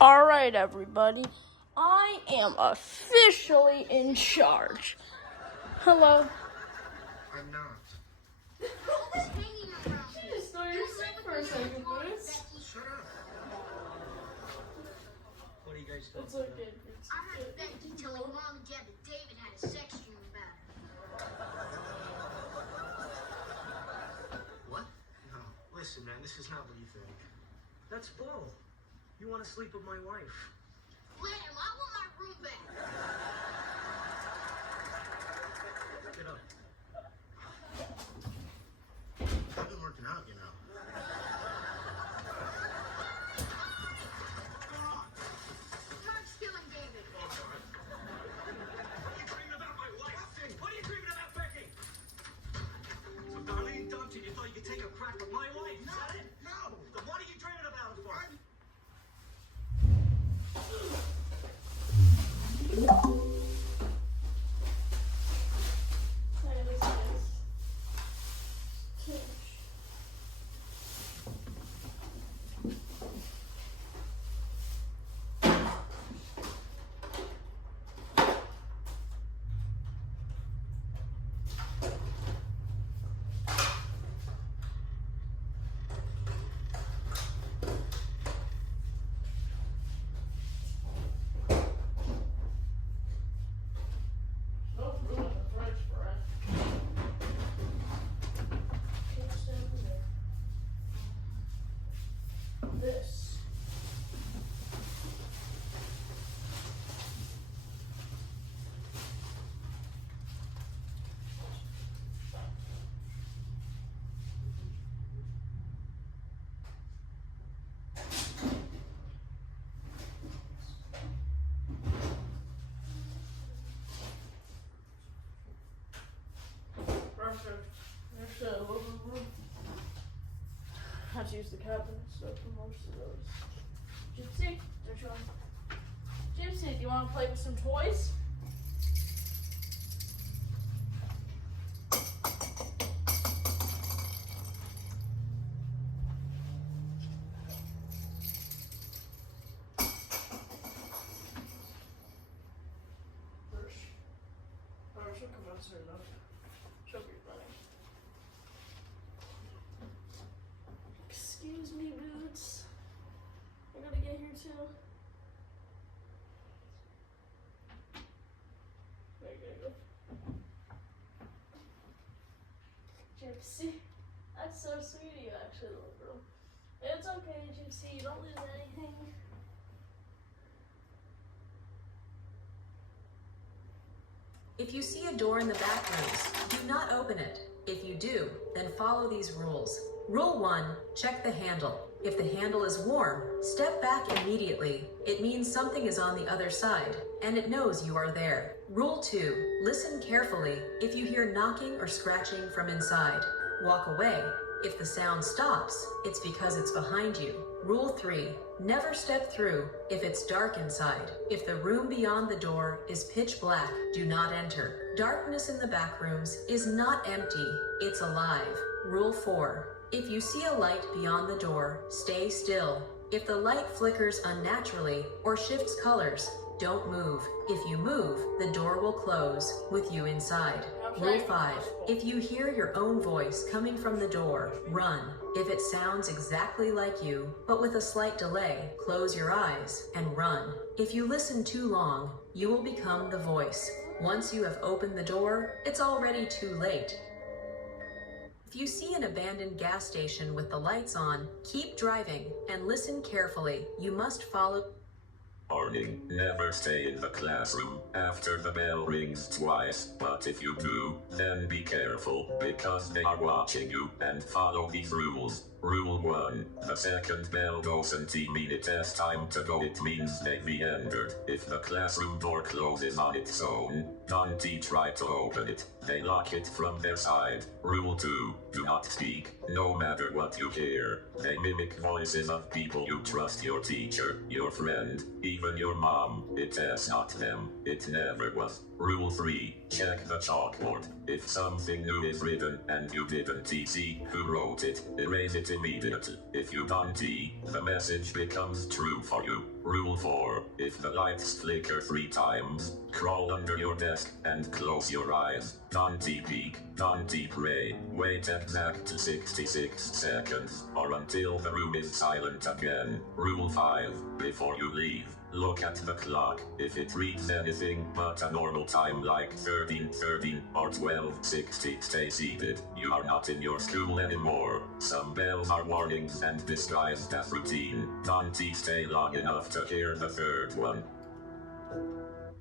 Alright, everybody. I am officially in charge. Hello. I'm not. You just thought you were sick for a second, Bruce. Shut up. What are you guys doing? It's okay. I'm at Becky telling Mom and Dad that David had a sex dream about her. What? No. Listen, man, this is not what you think. That's bull. You want to sleep with my wife. Let him. I want my room back. Get up. I've been working out, you know. Mom's killing David. What are you dreaming about my wife? What are you dreaming about, Becky? So Darlene dumped you. You thought you could take a crack with my wife? No. Is that it? No. Then what are you dreaming about it for? This. There's a living room. I had to use the cabinet stuff for most of those. Gypsy, there's your Gypsy, do you want to play with some toys? She'll come out soon enough. She'll be running. Excuse me, Boots. I gotta get here too. There you go. Gypsy. That's so sweet of you, actually, little girl. It's okay, Gypsy. You don't lose anything. If you see a door in the back rooms, do not open it. If you do, then follow these rules. Rule 1, check the handle. If the handle is warm, step back immediately. It means something is on the other side, and it knows you are there. Rule 2, listen carefully. If you hear knocking or scratching from inside, walk away. If the sound stops, it's because it's behind you. Rule 3, never step through if it's dark inside. If the room beyond the door is pitch black, do not enter. Darkness in the back rooms is not empty, it's alive. Rule 4, if you see a light beyond the door, stay still. If the light flickers unnaturally or shifts colors, don't move. If you move, the door will close with you inside. Rule 5, if you hear your own voice coming from the door, run. If it sounds exactly like you, but with a slight delay, close your eyes and run. If you listen too long, you will become the voice. Once you have opened the door, it's already too late. If you see an abandoned gas station with the lights on, keep driving and listen carefully. You must follow. Warning, never stay in the classroom after the bell rings twice, but if you do, then be careful, because they are watching you, and follow these rules. Rule 1, the second bell doesn't mean it has time to go, it means they've entered. If the classroom door closes on its own, don't try to open it, they lock it from their side. Rule 2, do not speak, no matter what you hear. They mimic voices of people you trust, your teacher, your friend, even your mom. It is not them, it never was. Rule 3, check the chalkboard. If something new is written and you didn't see who wrote it, erase it immediately. If you don't the message becomes true for you. Rule 4. If the lights flicker 3 times, crawl under your desk and close your eyes. Don't peek, don't pray. Wait exact 66 seconds, or until the room is silent again. Rule 5. Before you leave, look at the clock. If it reads anything but a normal time like 13:13 or 12:60, stay seated. You are not in your school anymore. Some bells are warnings and disguised as routine. Don't stay long enough to hear the third one.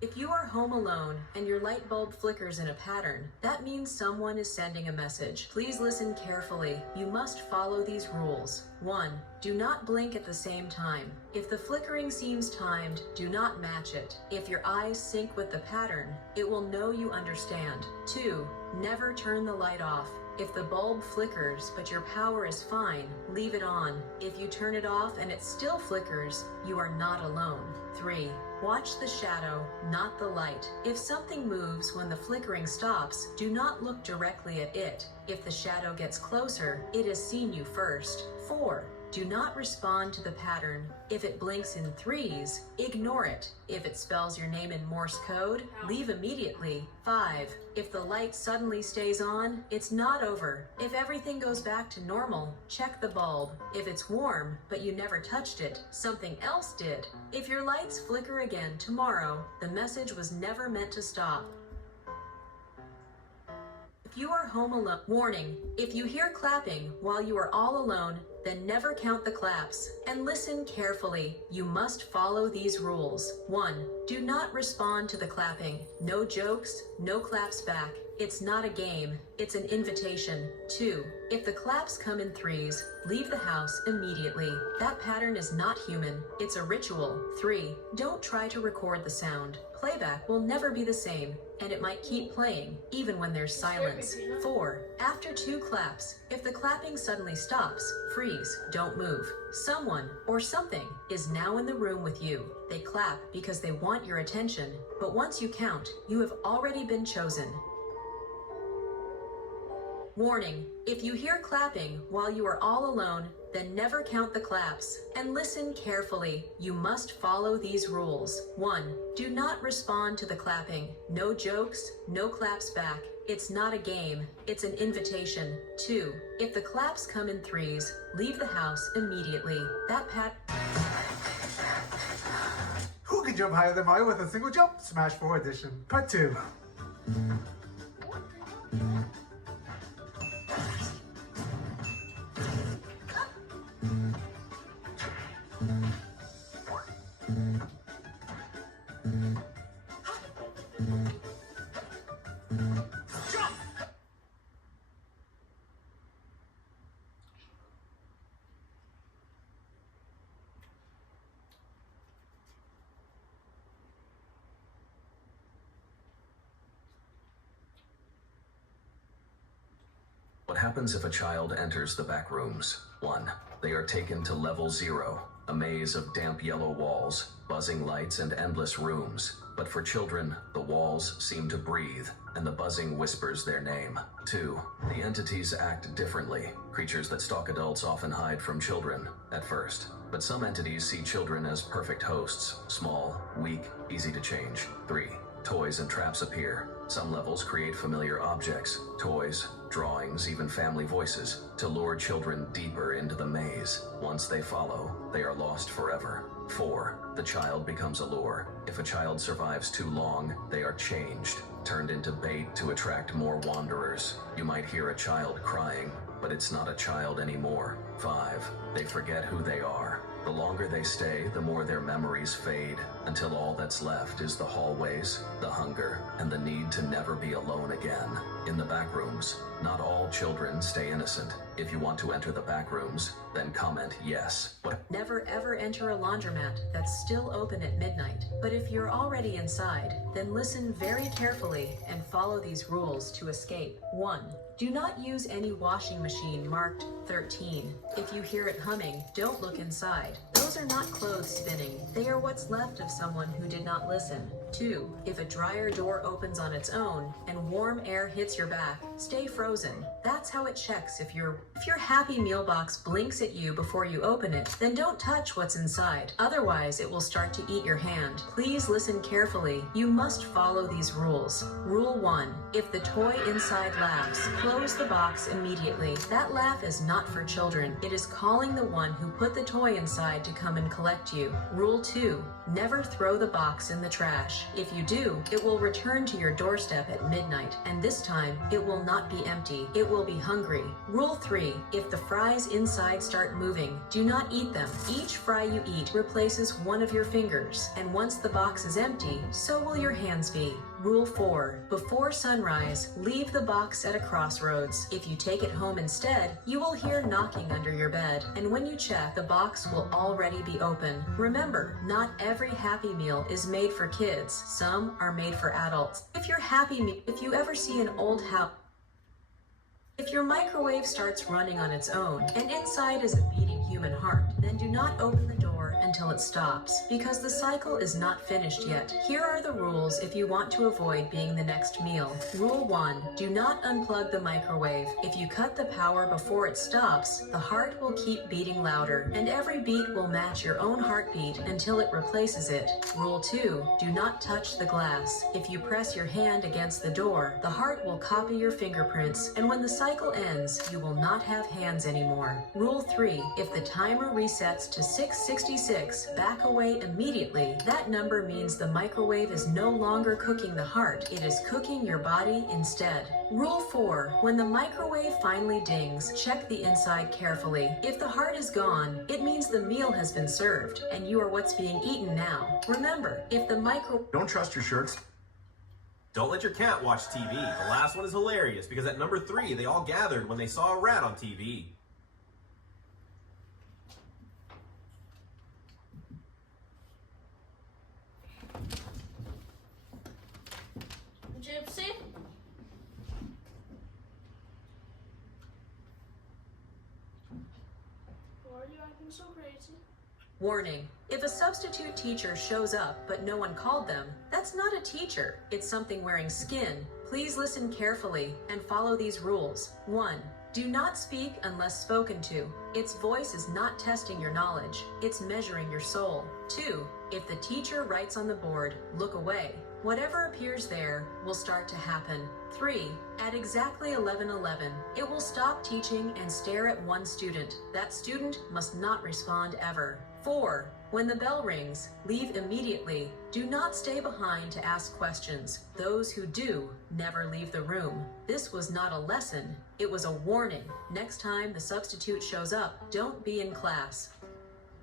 If you are home alone and your light bulb flickers in a pattern, that means someone is sending a message. Please listen carefully. You must follow these rules. 1. Do not blink at the same time. If the flickering seems timed, do not match it. If your eyes sync with the pattern, it will know you understand. 2. Never turn the light off. If the bulb flickers but your power is fine, leave it on. If you turn it off and it still flickers, you are not alone. 3. Watch the shadow, not the light. If something moves when the flickering stops, do not look directly at it. If the shadow gets closer, it has seen you first. 4. Do not respond to the pattern. If it blinks in 3s, ignore it. If it spells your name in Morse code, leave immediately. 5. If the light suddenly stays on, it's not over. If everything goes back to normal, check the bulb. If it's warm, but you never touched it, something else did. If your lights flicker again tomorrow, the message was never meant to stop. If you are home alone, warning, if you hear clapping while you are all alone, then never count the claps. And listen carefully. You must follow these rules. 1. Do not respond to the clapping. No jokes, no claps back. It's not a game, it's an invitation. 2. If the claps come in 3s, leave the house immediately. That pattern is not human, it's a ritual. 3. Don't try to record the sound. Playback will never be the same, and it might keep playing, even when there's silence. 4. After 2 claps, if the clapping suddenly stops, freeze, don't move. Someone or something is now in the room with you. They clap because they want your attention, but once you count, you have already been chosen. Warning, if you hear clapping while you are all alone, then never count the claps. And listen carefully. You must follow these rules. 1. Do not respond to the clapping. No jokes, no claps back. It's not a game, it's an invitation. 2. If the claps come in 3s, leave the house immediately. That Who can jump higher than Mario with a single jump? Smash 4 edition, part 2. What happens if a child enters the back rooms? 1. They are taken to level 0, a maze of damp yellow walls, buzzing lights, and endless rooms. But for children, the walls seem to breathe, and the buzzing whispers their name. 2. The entities act differently. Creatures that stalk adults often hide from children at first, but some entities see children as perfect hosts, small, weak, easy to change. 3. Toys and traps appear. Some levels create familiar objects, toys, drawings, even family voices, to lure children deeper into the maze. Once they follow, they are lost forever. 4. The child becomes a lure. If a child survives too long, they are changed, turned into bait to attract more wanderers. You might hear a child crying, but it's not a child anymore. 5. They forget who they are. The longer they stay, the more their memories fade, until all that's left is the hallways, the hunger, and the need to never be alone again. In the back rooms, not all children stay innocent. If you want to enter the back rooms, then comment yes. Never ever enter a laundromat that's still open at midnight. But if you're already inside, then listen very carefully and follow these rules to escape. 1. Do not use any washing machine marked 13. If you hear it humming, don't look inside. Those Those are not clothes spinning. They are what's left of someone who did not listen. 2. If a dryer door opens on its own and warm air hits your back, stay frozen. That's how it checks if your Happy Meal box blinks at you before you open it, then don't touch what's inside. Otherwise, it will start to eat your hand. Please listen carefully. You must follow these rules. Rule 1. If the toy inside laughs, close the box immediately. That laugh is not for children. It is calling the one who put the toy inside to come and collect you. Rule 2. Never throw the box in the trash. If you do, it will return to your doorstep at midnight, and this time, it will not be empty. It will be hungry. Rule 3. If the fries inside start moving, do not eat them. Each fry you eat replaces one of your fingers, and once the box is empty, so will your hands be. Rule 4. Before sunrise, leave the box at a crossroads. If you take it home instead, you will hear knocking under your bed, and when you check, the box will already be open. Remember, not every Happy Meal is made for kids. Some are made for adults. If you ever see an old house, if your microwave starts running on its own and inside is a beating human heart, then do not open the door until it stops, because the cycle is not finished yet. Here are the rules if you want to avoid being the next meal. Rule 1. Do not unplug the microwave. If you cut the power before it stops, the heart will keep beating louder, and every beat will match your own heartbeat until it replaces it. Rule 2. Do not touch the glass. If you press your hand against the door, the heart will copy your fingerprints, and when the cycle ends, you will not have hands anymore. Rule 3. If the timer resets to 666, back away immediately. That number means the microwave is no longer cooking the heart, it is cooking your body instead. Rule 4. When the microwave finally dings, check the inside carefully. If the heart is gone, it means the meal has been served, and you are what's being eaten now. Remember, if the Don't trust your shirts. Don't let your cat watch TV. The last one is hilarious because at number 3, they all gathered when they saw a rat on TV. Gypsy? Why are you acting so crazy? Warning. If a substitute teacher shows up but no one called them, that's not a teacher. It's something wearing skin. Please listen carefully and follow these rules. 1. Do not speak unless spoken to. Its voice is not testing your knowledge. It's measuring your soul. 2. If the teacher writes on the board, look away. Whatever appears there will start to happen. 3. At exactly 11:11, it will stop teaching and stare at one student. That student must not respond ever. 4. When the bell rings, leave immediately. Do not stay behind to ask questions. Those who do never leave the room. This was not a lesson, it was a warning. Next time the substitute shows up, don't be in class.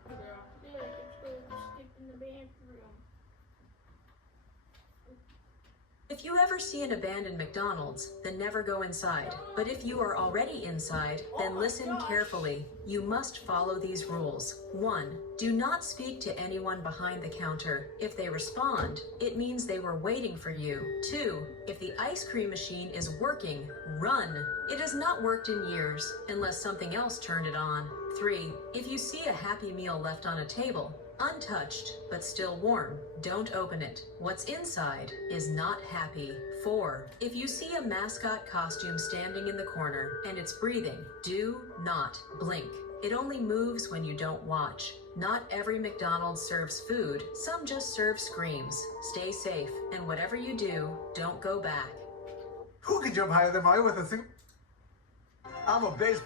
Yeah, I keep sleep in the bathroom. If you ever see an abandoned McDonald's, then never go inside. But if you are already inside, then listen carefully. You must follow these rules. 1. Do not speak to anyone behind the counter. If they respond, it means they were waiting for you. 2. If the ice cream machine is working, run. It has not worked in years, unless something else turned it on. 3. If you see a Happy Meal left on a table, untouched, but still warm, don't open it. What's inside is not happy. 4. If you see a mascot costume standing in the corner and it's breathing, do not blink. It only moves when you don't watch. Not every McDonald's serves food, some just serve screams. Stay safe, and whatever you do, don't go back. Who can jump higher than I with a single... I'm a base...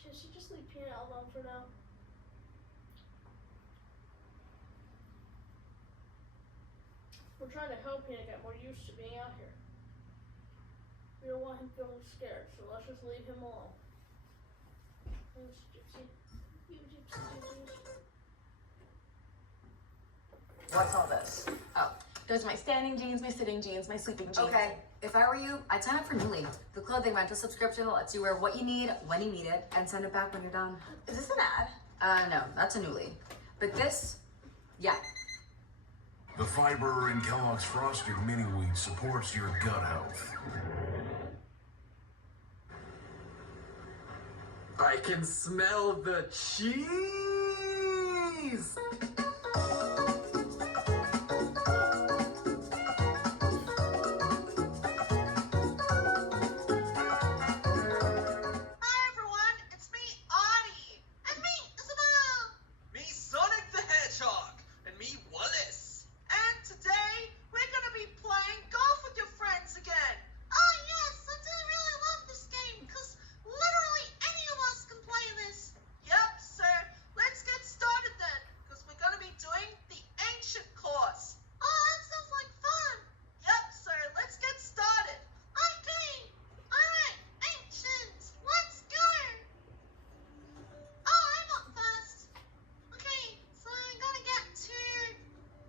Should she just leave Peanut alone for now? We're trying to help him get more used to being out here. We don't want him feeling scared, so let's just leave him alone. Thanks, Gypsy. You Gypsy Gypsy. What's all this? Oh, There's my standing jeans, my sitting jeans, my sleeping jeans. okay. If I were you, I'd sign up for Newly, the clothing rental subscription that lets you wear what you need when you need it and send it back when you're done. Is this an ad? No, that's a Newly. But this, yeah. The fiber in Kellogg's Frosted Mini Wheat supports your gut health. I can smell the cheese! Hi everyone, it's me, Audie. And me, Isabel. Me, Sonic the Hedgehog. And me, Wallace. And today, we're gonna be playing golf with your friends again. Oh yes, I do really love this game because literally any of us can play this. Yep, so let's get started then. Because we're gonna be doing the ancient course. Oh, that sounds like fun. Yep, so let's get started. Okay. Alright, ancient. Let's go. Oh, I'm up first. Okay, so I'm gonna get to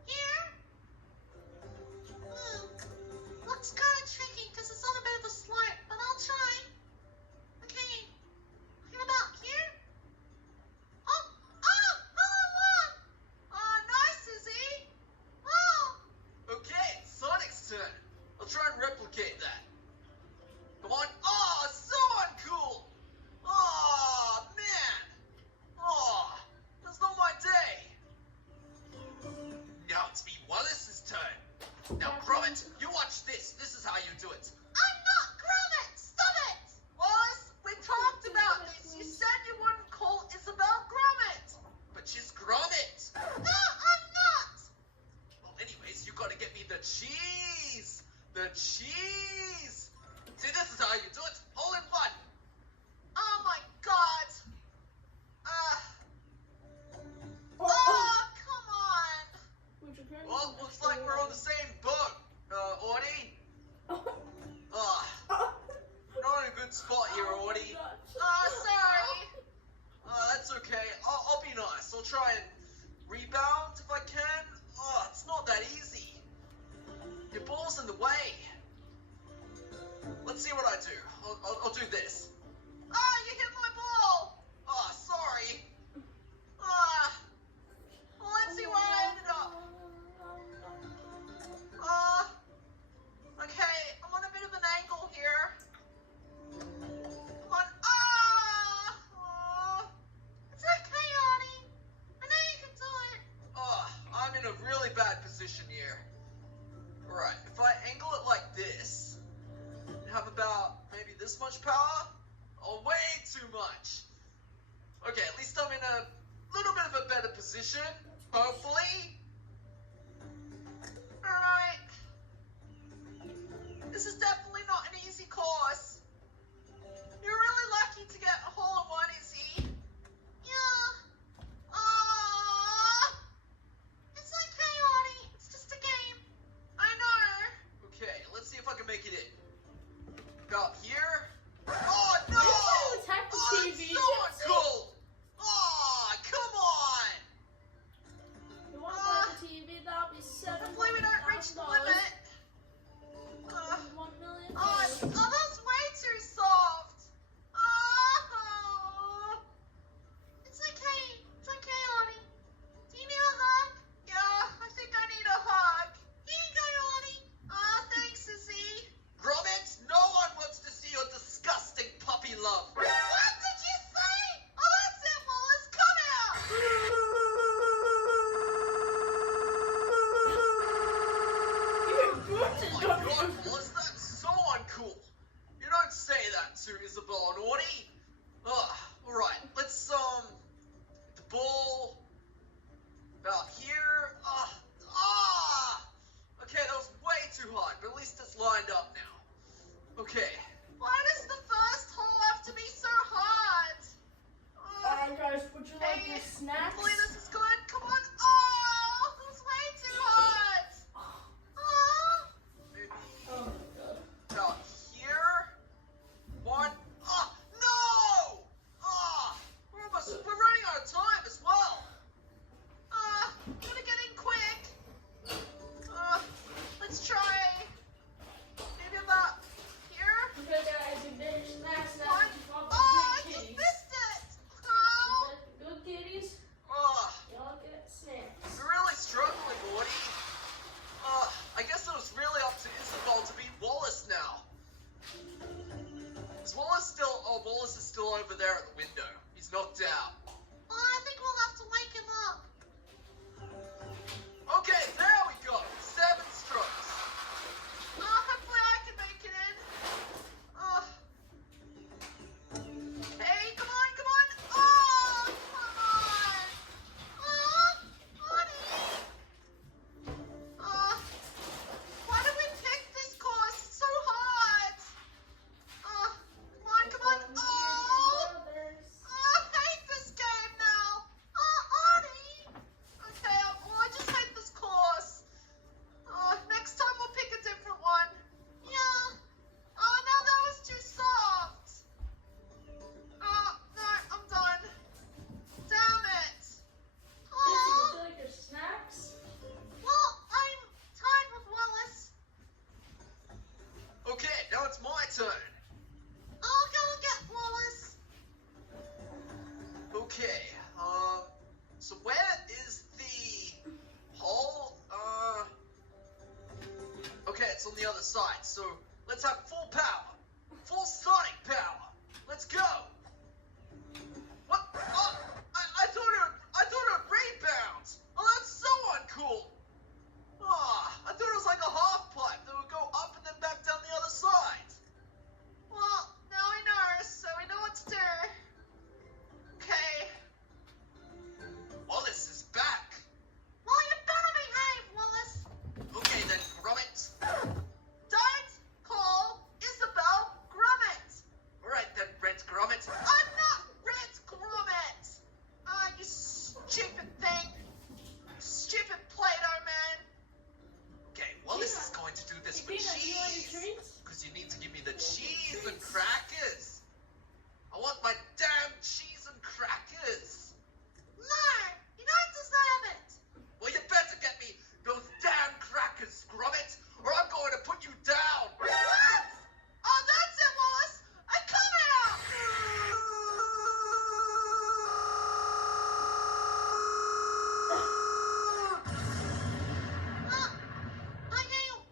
here. Looks kind of tricky because it's on a bit of a slope, but I'll try. Okay, what about here? Oh, won! Oh, nice, Izzy. Wow. Okay, Sonic's turn. I'll try and replicate that. Come on. Oh, so uncool. Oh, man. Oh, that's not my day. Now it's me, Wallace's turn. Now, Gromit, you watch this. This is how you do it. I'm not Gromit! Stop it! Wallace, we talked about this. You said you wouldn't call Isabel Gromit. But she's Gromit. No, I'm not! Well, anyways, you gotta get me the cheese. The cheese. See, this is how you do it. Hole in one. Oh my god. Oh, come on. Would you care? Well, looks like we're on the same boat, Audie. Not in a good spot here, Audie. Sorry. That's okay. I'll be nice. I'll try and rebound if I can. Oh, it's not that easy. Your ball's in the way. Let's see what I do. I'll do this. Ah, you hit my ball. Oh, sorry. Well, let's see where I ended up. Okay, I'm on a bit of an angle here. Come on. It's okay, Audie. I know you can do it. I'm in a really bad position here. Alright, if I angle it like this, and have about maybe this much power, or way too much. Okay, at least I'm in a little bit of a better position, hopefully. Alright. This is definitely not an easy course. You're really lucky to get a hole in one, Izzy. Yeah. It's okay, Audie. It's just a game. I know. Okay, let's see if I can make it in. About here. Oh no! Are you trying to attack the TV, It's so Gypsy? uncool. Oh, come on! You want to buy the TV? That'll be Hopefully we don't reach the limit. $1 million. Oh, that's way too soft. Oh. It's okay. It's okay, Audie. Do you need a hug? Yeah, I think I need a hug. Here you go, Audie. Thanks, Izzy. Gromit, no one wants to see your disgusting puppy love. What did you say? Oh, that's it, Wallace. Come out. Oh my god, Wallace, that's so uncool. You don't say that to Isabel and Audie. Alright, let's, the ball about here. Okay, that was way too hard, but at least it's lined up now. Okay. Why does the first hole have to be so hard? Guys, would you like your snacks? Hopefully this is good. Come on. Oh, that was way too hard. Grommets on the other side, so let's have full power. Full sonic power. Let's go. What? Oh, I thought it rebounds. Oh, that's so uncool. I thought it was like a half pipe that would go up and then back down the other side. Well, now we know, so we know what to do. Okay. Wallace is back. Well, you better behave, Wallace. Okay then, Grommet. Don't call Isabel Grommet. Alright then, Red Grommet. I'm not Red Grommet. You stupid thing. Stupid Play-Doh man. Okay, Wallace is going to do this for cheese. Because you need to give me the cheese and crackers. I want my damn cheese and crackers. No, you don't deserve it. Well, you better get me those damn crackers, Grommet, or I'm going to put you down. What? Oh, that's it, Wallace. I come out.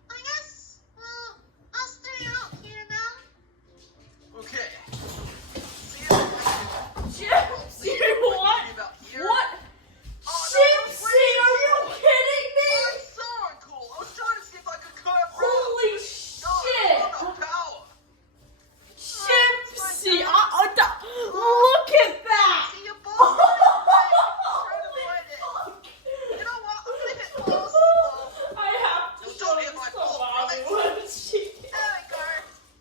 I guess, I'll stay out here now. Okay. See you later. Gypsy, what? About here. What? Oh, Gypsy, are you kidding me? I'm so uncool. I was trying to see if I could curve Holy No, shit! I'm not power. Gypsy, look at that! See your balls trying to avoid it. You know what? I'm gonna hit balls. I have to No, show don't hit this my to balls, Mommy. Grommet. What did she do? There we go.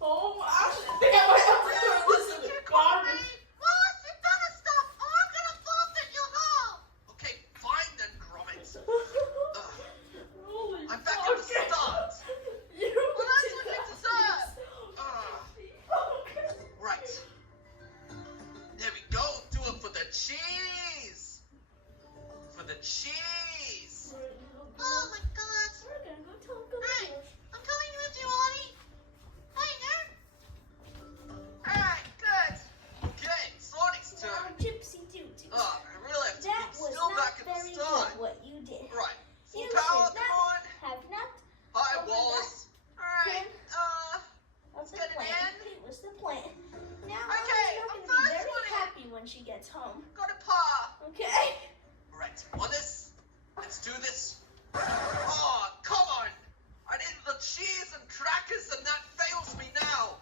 Oh, actually, damn, I have to throw this in the garbage. Wallace, you better stop, or I'm gonna forfeit your goal. Okay, fine then, Grommet. Holy I'm back at the fuck. start. You Well, that's what you did deserve. that. Right. There we go. Do it for the cheese. For the cheese. Oh my god. We're gonna go tell Right, I'm coming with you, Ollie. Hey, there. Alright, good. Okay, Sonic's turn. Gypsy Doo. I really have to That be was still not back at the very start. good what you did. Right. Full You power, should come on. Have not Hi, over Wallace. Alright, of the Get it plan. in? It was the plan. Now Okay, Ollie's not I'm gonna be first very one in. happy when she gets home. got a paw. Okay? Right, Wallace. Let's do this. Oh, come on. I need the cheese and crackers and that fails me now.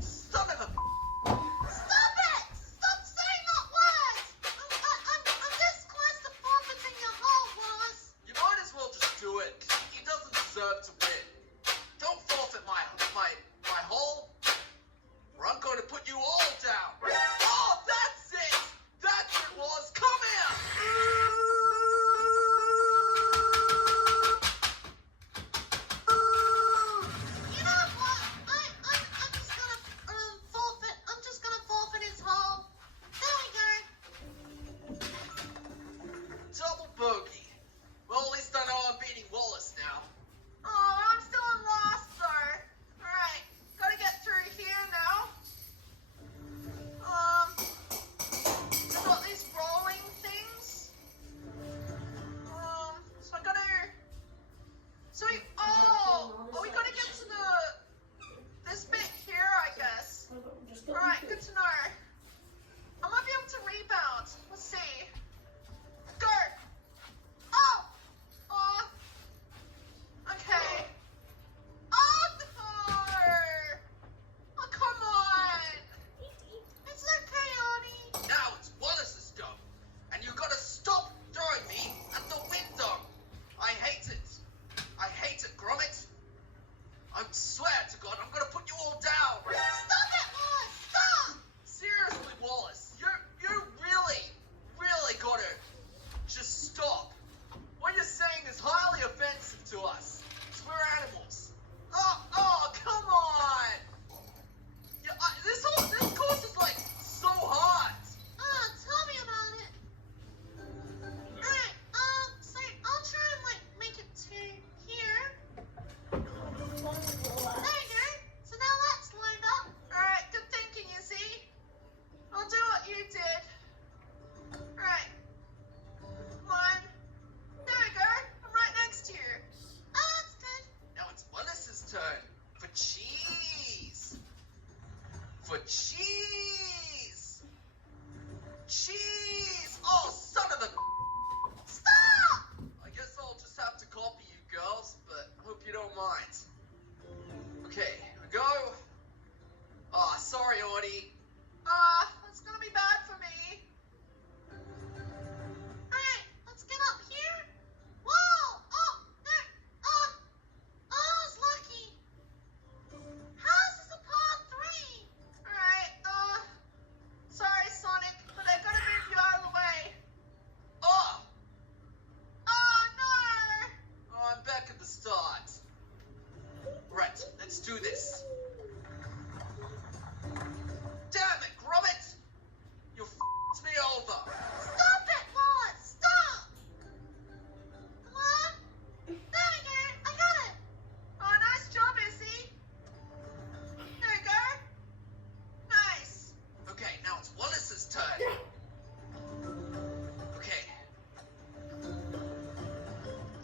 Son of a... Stop it! Stop saying that word! I'm this close to forfeiting your goal, Wallace. You might as well just do it. He doesn't deserve to win. Don't forfeit my hole, or I'm going to put you all down. Oh, that's it! That's it, Wallace. Come here! You know what? I'm just gonna forfeit. I'm just gonna forfeit his hole. There we go. Double bogey. Well, at least I know I'm beating Wallace now. Oh, I'm still in last though. Alright, gotta get through here now. I've got these rolling things. So I gotta. We gotta get to this bit here, I guess. Alright, good to know. I might be able to rebound. Let's see. Go! Oh! Okay. Oh no! Oh, come on! It's okay, Arnie. Now it's Wallace's go. And you gotta stop throwing me at the window. I hate it. I hate it, Grommet. I swear to God, I'm gonna put you all down. Stop it, Wallace! Stop! Seriously, Wallace, you really, really gotta just stop. What you're saying is highly offensive to us. 'Cause we're animals. Oh, come on! Yeah, this course is like so hard. Tell me about it. Alright, so I'll try and make it to here. There you go. So now that's lined up. Alright, good thinking, you see. I'll do what you did. Alright. Come on. There we go. I'm right next to you.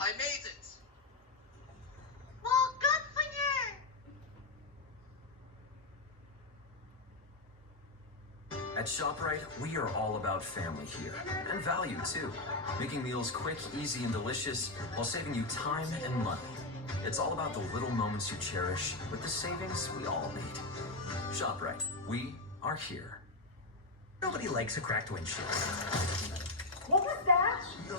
I made it. Well, good for you. At ShopRite, we are all about family here, and value too. Making meals quick, easy, and delicious while saving you time and money. It's all about the little moments you cherish with the savings we all need. ShopRite, we are here. Nobody likes a cracked windshield. What was that? No.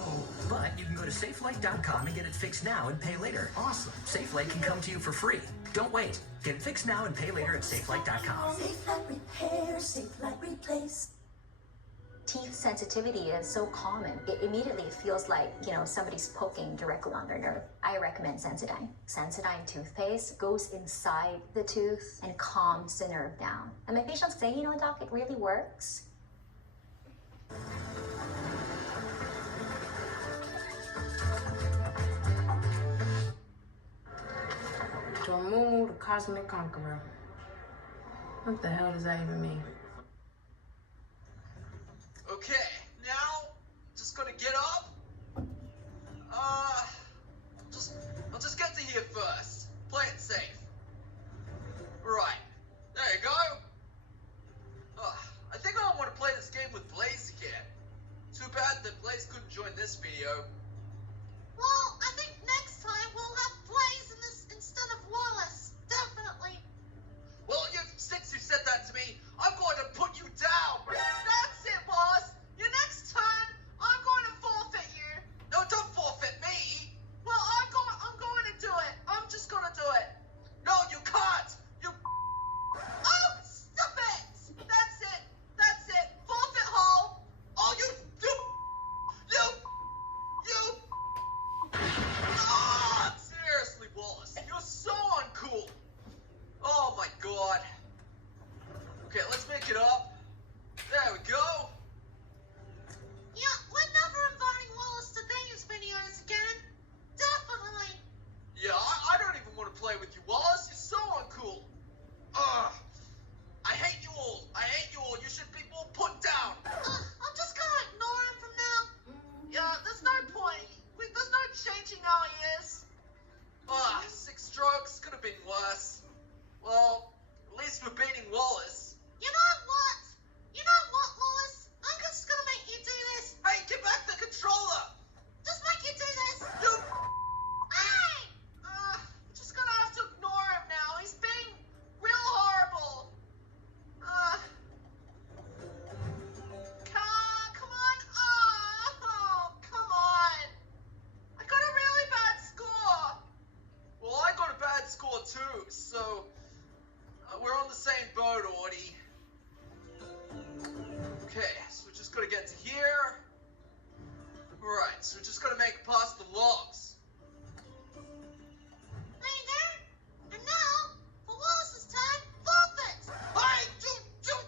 But you can go to safelight.com and get it fixed now and pay later. Awesome. SafeLight can come to you for free. Don't wait. Get it fixed now and pay later at safelight.com. SafeLight repair, SafeLight replace. Teeth sensitivity is so common. It immediately feels like, somebody's poking directly on their nerve. I recommend Sensodyne. Sensodyne toothpaste goes inside the tooth and calms the nerve down. And my patients say, doc, it really works. Dormammu, the Cosmic Conqueror. What the hell does that even mean? Okay, now, just gonna get up. I'll just get to here first. Play it safe. Right, there you go. I think I want to play this game with Blaze again. Too bad that Blaze couldn't join this video. Well, I think next time we'll have Blaze in this instead of Wallace. Definitely. Well, since you said that to me, I'm going to put you down. That's it, boss. Your next turn, I'm going to forfeit you. No, don't forfeit me. Well, I'm going to do it. I'm just going to do it. No, you can't. You. Oh, stop it. That's it. That's it. Forfeit hole. Oh, you. Ah, seriously, Wallace, you're so uncool. Oh my god. Okay, let's make it up. There we go. Yeah, we're never inviting Wallace to these videos again. Definitely. Yeah, I don't even want to play with you, Wallace. You're so uncool. Ugh. I hate you all. I hate you all. You should be all put down. I'm just gonna ignore him from now. Yeah, there's no point. There's no changing how he is. 6 strokes could have been worse. Well, at least we're beating Wallace. You know what? Wallace? I'm just gonna make you do this. Hey, get back the controller! Just make you do this. You. Hey! Just gonna have to ignore him now. He's being real horrible. Come on. Oh, come on. I got a really bad score. Well, I got a bad score too, so we're on the same boat, Audie. Okay, so we're just gonna get to here. Alright, so we're just gonna make it past the logs. Hey there! And now, for Wallace's time, forfeit! Hey, you...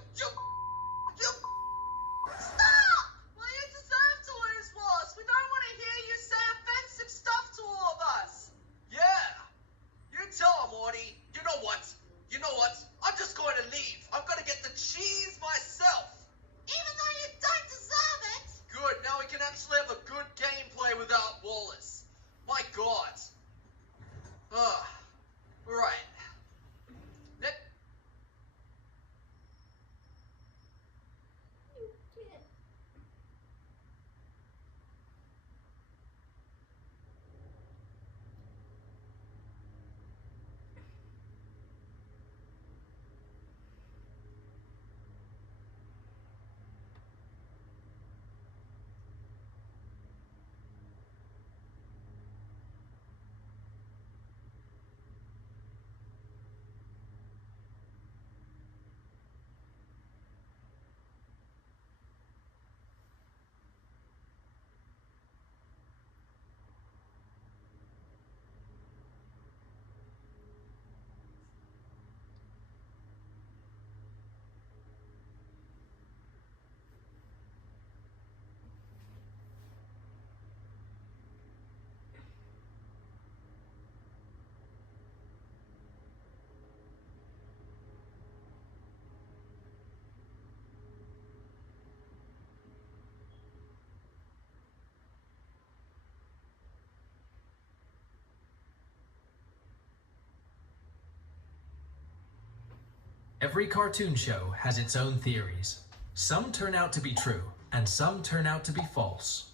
Stop! Well, you deserve to lose, Wallace. We don't want to hear you say offensive stuff to all of us. Yeah! You tell him, Audie. You know what? I'm just going to leave. I'm going to get the cheese myself. Even though you don't deserve it. Good. Now we can actually have a good gameplay without Wallace. My God. Right. Every cartoon show has its own theories. Some turn out to be true, and some turn out to be false.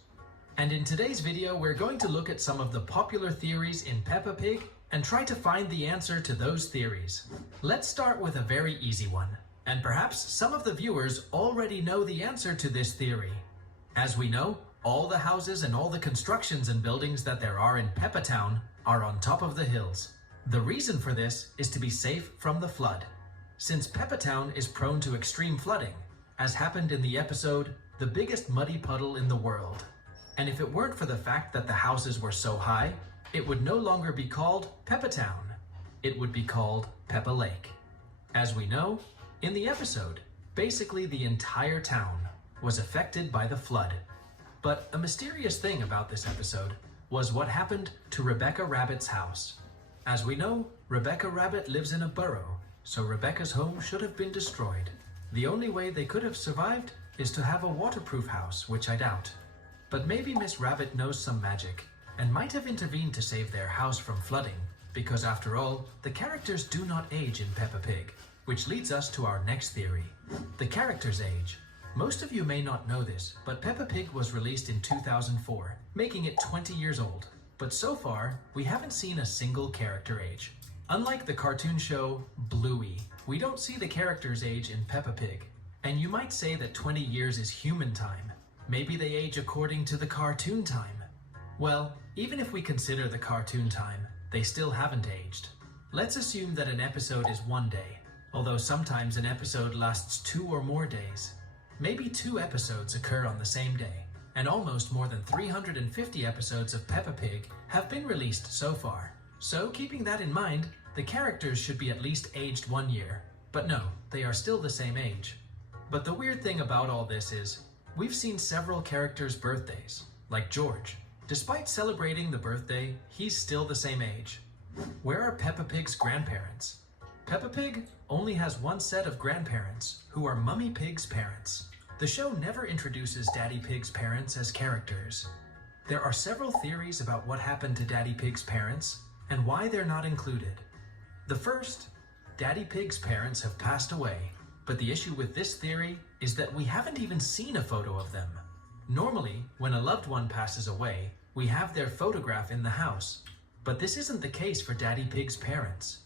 And in today's video, we're going to look at some of the popular theories in Peppa Pig and try to find the answer to those theories. Let's start with a very easy one, and perhaps some of the viewers already know the answer to this theory. As we know, all the houses and all the constructions and buildings that there are in Peppa Town are on top of the hills. The reason for this is to be safe from the flood, since Peppa Town is prone to extreme flooding, as happened in the episode The Biggest Muddy Puddle in the World. And if it weren't for the fact that the houses were so high, it would no longer be called Peppa Town. It would be called Peppa Lake. As we know, in the episode, basically the entire town was affected by the flood. But a mysterious thing about this episode was what happened to Rebecca Rabbit's house. As we know, Rebecca Rabbit lives in a burrow, so Rebecca's home should have been destroyed. The only way they could have survived is to have a waterproof house, which I doubt. But maybe Miss Rabbit knows some magic and might have intervened to save their house from flooding, because after all, the characters do not age in Peppa Pig, which leads us to our next theory. The characters age. Most of you may not know this, but Peppa Pig was released in 2004, making it 20 years old. But so far, we haven't seen a single character age. Unlike the cartoon show Bluey, we don't see the characters age in Peppa Pig. And you might say that 20 years is human time. Maybe they age according to the cartoon time. Well, even if we consider the cartoon time, they still haven't aged. Let's assume that an episode is one day, although sometimes an episode lasts 2 or more days. Maybe 2 episodes occur on the same day, and almost more than 350 episodes of Peppa Pig have been released so far. So keeping that in mind, the characters should be at least aged 1 year. But no, they are still the same age. But the weird thing about all this is, we've seen several characters' birthdays, like George. Despite celebrating the birthday, he's still the same age. Where are Peppa Pig's grandparents? Peppa Pig only has one set of grandparents, who are Mummy Pig's parents. The show never introduces Daddy Pig's parents as characters. There are several theories about what happened to Daddy Pig's parents and why they're not included. The first, Daddy Pig's parents have passed away. But the issue with this theory is that we haven't even seen a photo of them. Normally, when a loved one passes away, we have their photograph in the house. But this isn't the case for Daddy Pig's parents.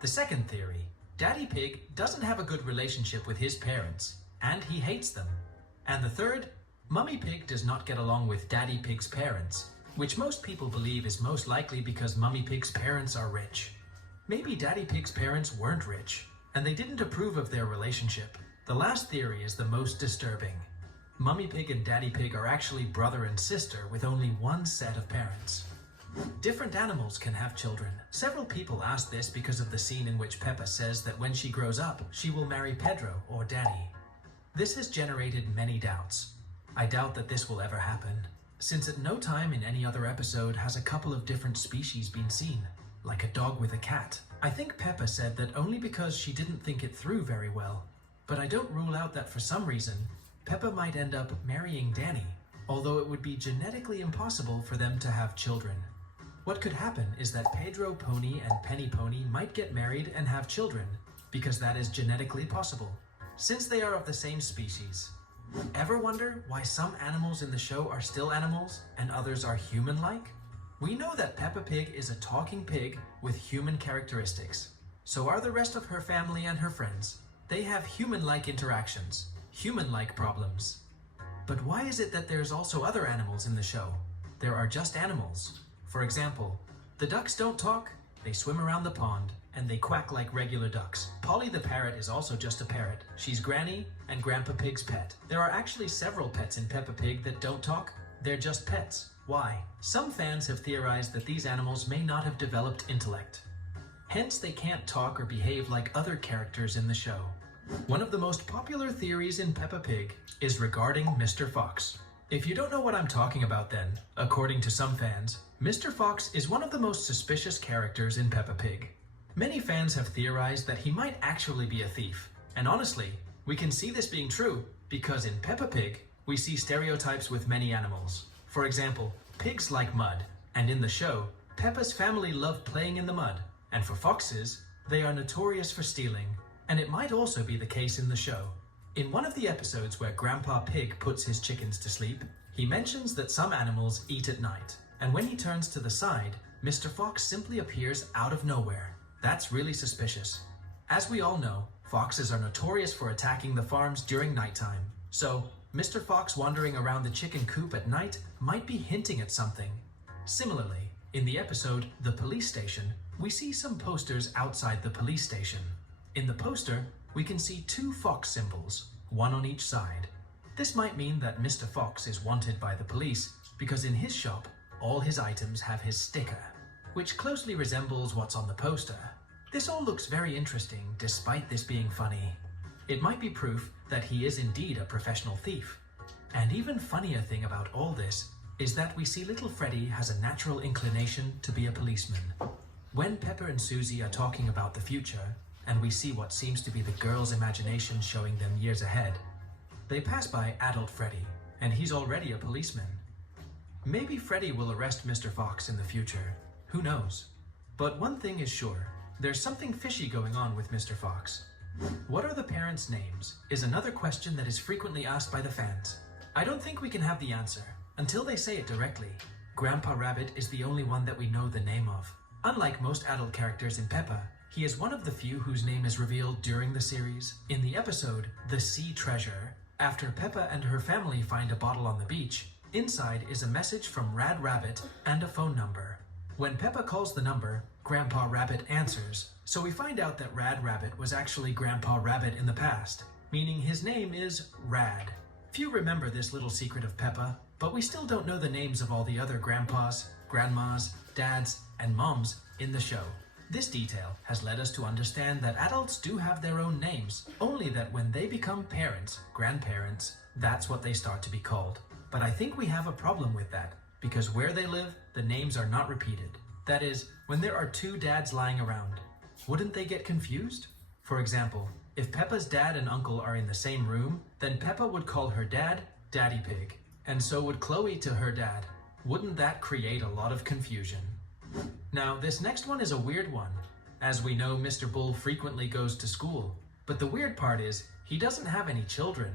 The second theory, Daddy Pig doesn't have a good relationship with his parents, and he hates them. And the third, Mummy Pig does not get along with Daddy Pig's parents, which most people believe is most likely because Mummy Pig's parents are rich. Maybe Daddy Pig's parents weren't rich, and they didn't approve of their relationship. The last theory is the most disturbing. Mummy Pig and Daddy Pig are actually brother and sister with only one set of parents. Different animals can have children. Several people ask this because of the scene in which Peppa says that when she grows up, she will marry Pedro or Danny. This has generated many doubts. I doubt that this will ever happen, since at no time in any other episode has a couple of different species been seen, like a dog with a cat. I think Peppa said that only because she didn't think it through very well, but I don't rule out that for some reason, Peppa might end up marrying Danny, although it would be genetically impossible for them to have children. What could happen is that Pedro Pony and Penny Pony might get married and have children, because that is genetically possible, since they are of the same species. Ever wonder why some animals in the show are still animals and others are human-like? We know that Peppa Pig is a talking pig with human characteristics. So are the rest of her family and her friends. They have human-like interactions, human-like problems. But why is it that there's also other animals in the show? There are just animals. For example, the ducks don't talk, they swim around the pond, and they quack like regular ducks. Polly the parrot is also just a parrot. She's Granny and Grandpa Pig's pet. There are actually several pets in Peppa Pig that don't talk. They're just pets. Why? Some fans have theorized that these animals may not have developed intellect. Hence, they can't talk or behave like other characters in the show. One of the most popular theories in Peppa Pig is regarding Mr. Fox. If you don't know what I'm talking about then, according to some fans, Mr. Fox is one of the most suspicious characters in Peppa Pig. Many fans have theorized that he might actually be a thief. And honestly, we can see this being true because in Peppa Pig, we see stereotypes with many animals. For example, pigs like mud, and in the show, Peppa's family love playing in the mud, and for foxes, they are notorious for stealing. And it might also be the case in the show. In one of the episodes where Grandpa Pig puts his chickens to sleep, he mentions that some animals eat at night. And when he turns to the side, Mr. Fox simply appears out of nowhere. That's really suspicious. As we all know, foxes are notorious for attacking the farms during nighttime. So, Mr. Fox wandering around the chicken coop at night might be hinting at something. Similarly, in the episode The Police Station, we see some posters outside the police station. In the poster, we can see 2 fox symbols, one on each side. This might mean that Mr. Fox is wanted by the police because in his shop, all his items have his sticker, which closely resembles what's on the poster. This all looks very interesting despite this being funny. It might be proof that he is indeed a professional thief. And even funnier thing about all this is that we see little Freddy has a natural inclination to be a policeman. When Pepper and Susie are talking about the future, and we see what seems to be the girl's imagination showing them years ahead, they pass by adult Freddy, and he's already a policeman. Maybe Freddy will arrest Mr. Fox in the future. Who knows? But one thing is sure, there's something fishy going on with Mr. Fox. What are the parents' names is another question that is frequently asked by the fans. I don't think we can have the answer until they say it directly. Grandpa Rabbit is the only one that we know the name of. Unlike most adult characters in Peppa, he is one of the few whose name is revealed during the series. In the episode, The Sea Treasure, after Peppa and her family find a bottle on the beach, inside is a message from Rad Rabbit and a phone number. When Peppa calls the number, Grandpa Rabbit answers, so we find out that Rad Rabbit was actually Grandpa Rabbit in the past, meaning his name is Rad. Few remember this little secret of Peppa, but we still don't know the names of all the other grandpas, grandmas, dads, and moms in the show. This detail has led us to understand that adults do have their own names, only that when they become parents, grandparents, that's what they start to be called. But I think we have a problem with that, because where they live, the names are not repeated. That is, when there are 2 dads lying around, wouldn't they get confused? For example, if Peppa's dad and uncle are in the same room, then Peppa would call her dad Daddy Pig, and so would Chloe to her dad. Wouldn't that create a lot of confusion? Now, this next one is a weird one. As we know, Mr. Bull frequently goes to school, but the weird part is he doesn't have any children.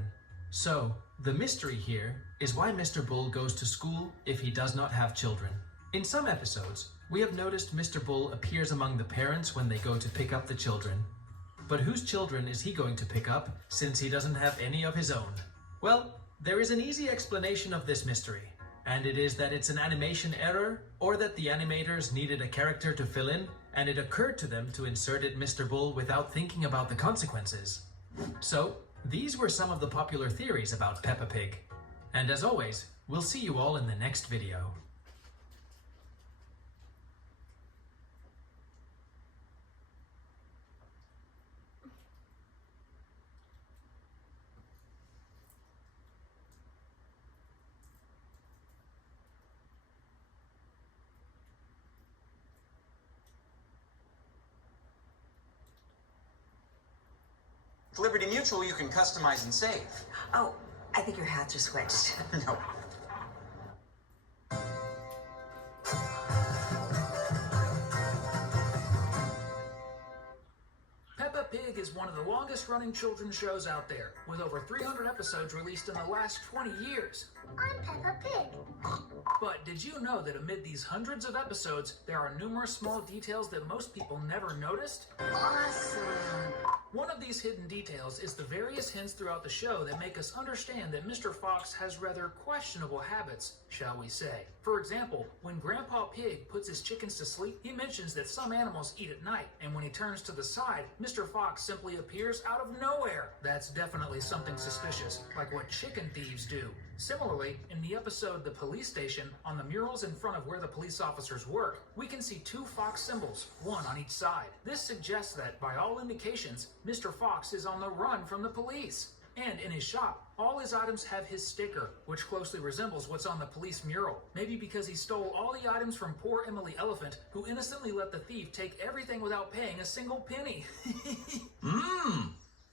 So, the mystery here is why Mr. Bull goes to school if he does not have children. In some episodes, we have noticed Mr. Bull appears among the parents when they go to pick up the children. But whose children is he going to pick up since he doesn't have any of his own? Well, there is an easy explanation of this mystery, and it is that it's an animation error or that the animators needed a character to fill in and it occurred to them to insert it Mr. Bull without thinking about the consequences. So, these were some of the popular theories about Peppa Pig. And as always, we'll see you all in the next video. With Liberty Mutual, you can customize and save. Oh, I think your hats are switched. No. Peppa Pig is one of the longest-running children's shows out there, with over 300 episodes released in the last 20 years. I'm Peppa Pig. But did you know that amid these hundreds of episodes, there are numerous small details that most people never noticed? Awesome. One of these hidden details is the various hints throughout the show that make us understand that Mr. Fox has rather questionable habits, shall we say. For example, when Grandpa Pig puts his chickens to sleep, he mentions that some animals eat at night, and when he turns to the side, Mr. Fox simply appears out of nowhere. That's definitely something suspicious, like what chicken thieves do. Similarly, in the episode The Police Station, on the murals in front of where the police officers work, we can see 2 fox symbols, one on each side. This suggests that, by all indications, Mr. Fox is on the run from the police. And in his shop, all his items have his sticker, which closely resembles what's on the police mural. Maybe because he stole all the items from poor Emily Elephant, who innocently let the thief take everything without paying a single penny.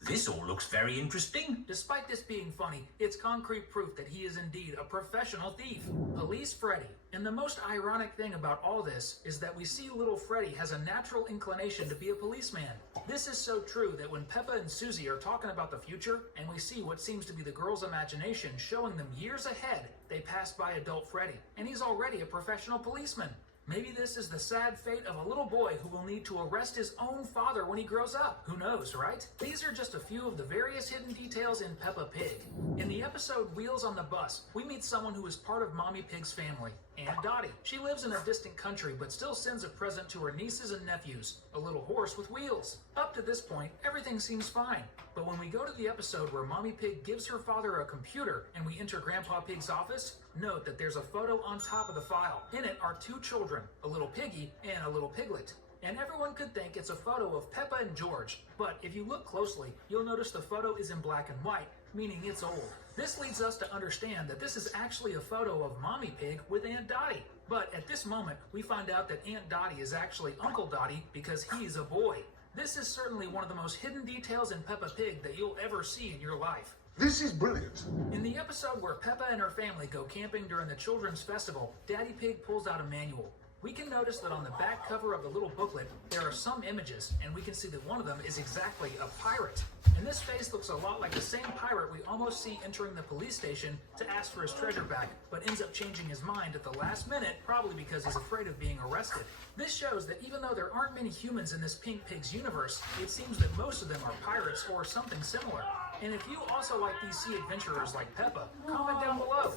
This all looks very interesting. Despite this being funny, it's concrete proof that he is indeed a professional thief. Police Freddy. And the most ironic thing about all this is that we see little Freddy has a natural inclination to be a policeman. This is so true that when Peppa and Susie are talking about the future, and we see what seems to be the girl's imagination showing them years ahead, they pass by adult Freddy, and he's already a professional policeman. Maybe this is the sad fate of a little boy who will need to arrest his own father when he grows up. Who knows, right? These are just a few of the various hidden details in Peppa Pig. In the episode Wheels on the Bus, we meet someone who is part of Mommy Pig's family, Aunt Dottie. She lives in a distant country but still sends a present to her nieces and nephews, a little horse with wheels. Up to this point, everything seems fine. But when we go to the episode where Mommy Pig gives her father a computer and we enter Grandpa Pig's office, note that there's a photo on top of the file. In it are two children, a little piggy and a little piglet. And everyone could think it's a photo of Peppa and George, but if you look closely, you'll notice the photo is in black and white, meaning it's old. This leads us to understand that this is actually a photo of Mommy Pig with Aunt Dottie. But at this moment, we find out that Aunt Dottie is actually Uncle Dottie because he's a boy. This is certainly one of the most hidden details in Peppa Pig that you'll ever see in your life. This is brilliant. In the episode where Peppa and her family go camping during the children's festival, Daddy Pig pulls out a manual. We can notice that on the back cover of the little booklet, there are some images, and we can see that one of them is exactly a pirate. And this face looks a lot like the same pirate we almost see entering the police station to ask for his treasure back, but ends up changing his mind at the last minute, probably because he's afraid of being arrested. This shows that even though there aren't many humans in this Pink Pigs universe, it seems that most of them are pirates or something similar. And if you also like these sea adventurers like Peppa, comment down below,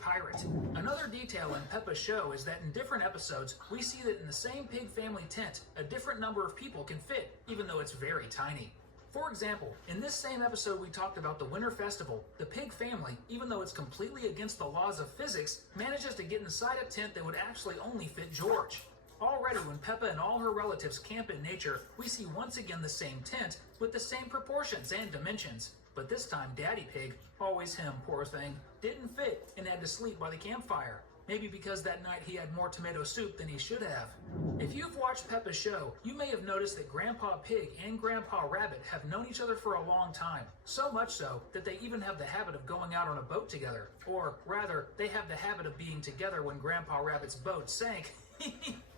#pirate. Another detail in Peppa's show is that in different episodes, we see that in the same pig family tent, a different number of people can fit, even though it's very tiny. For example, in this same episode we talked about the Winter Festival, the pig family, even though it's completely against the laws of physics, manages to get inside a tent that would actually only fit George. Already when Peppa and all her relatives camp in nature, we see once again the same tent with the same proportions and dimensions. But this time Daddy Pig, always him, poor thing, didn't fit and had to sleep by the campfire. Maybe because that night he had more tomato soup than he should have. If you've watched Peppa's show, you may have noticed that Grandpa Pig and Grandpa Rabbit have known each other for a long time. So much so that they even have the habit of going out on a boat together. Or rather, they have the habit of being together when Grandpa Rabbit's boat sank.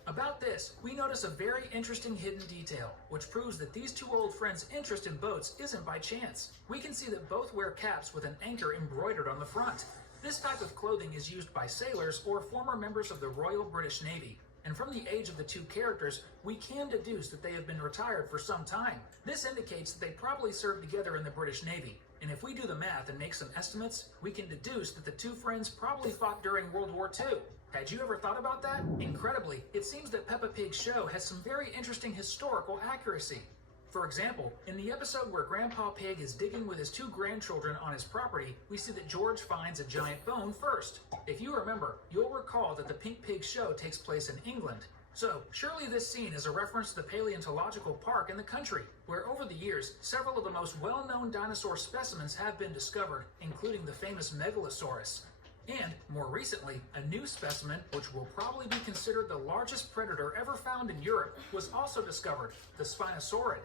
About this, we notice a very interesting hidden detail, which proves that these two old friends' interest in boats isn't by chance. We can see that both wear caps with an anchor embroidered on the front. This type of clothing is used by sailors or former members of the Royal British Navy. And from the age of the two characters, we can deduce that they have been retired for some time. This indicates that they probably served together in the British Navy. And if we do the math and make some estimates, we can deduce that the two friends probably fought during World War II. Had you ever thought about that? Incredibly, it seems that Peppa Pig's show has some very interesting historical accuracy. For example, in the episode where Grandpa Pig is digging with his two grandchildren on his property, we see that George finds a giant bone first. If you remember, you'll recall that the Pink Pig show takes place in England. So, surely this scene is a reference to the paleontological park in the country, where over the years, several of the most well-known dinosaur specimens have been discovered, including the famous Megalosaurus. And, more recently, a new specimen, which will probably be considered the largest predator ever found in Europe, was also discovered, the Spinosaurid,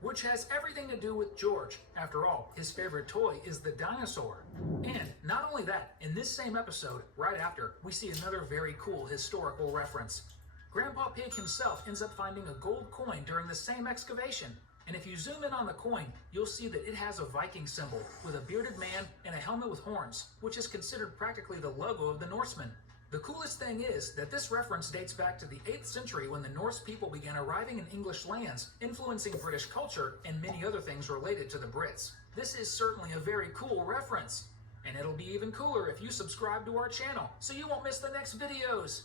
which has everything to do with George. After all, his favorite toy is the dinosaur. And not only that, in this same episode, right after, we see another very cool historical reference. Grandpa Pig himself ends up finding a gold coin during the same excavation. And if you zoom in on the coin, you'll see that it has a Viking symbol with a bearded man and a helmet with horns, which is considered practically the logo of the Norsemen. The coolest thing is that this reference dates back to the 8th century when the Norse people began arriving in English lands, influencing British culture and many other things related to the Brits. This is certainly a very cool reference. And it'll be even cooler if you subscribe to our channel, so you won't miss the next videos.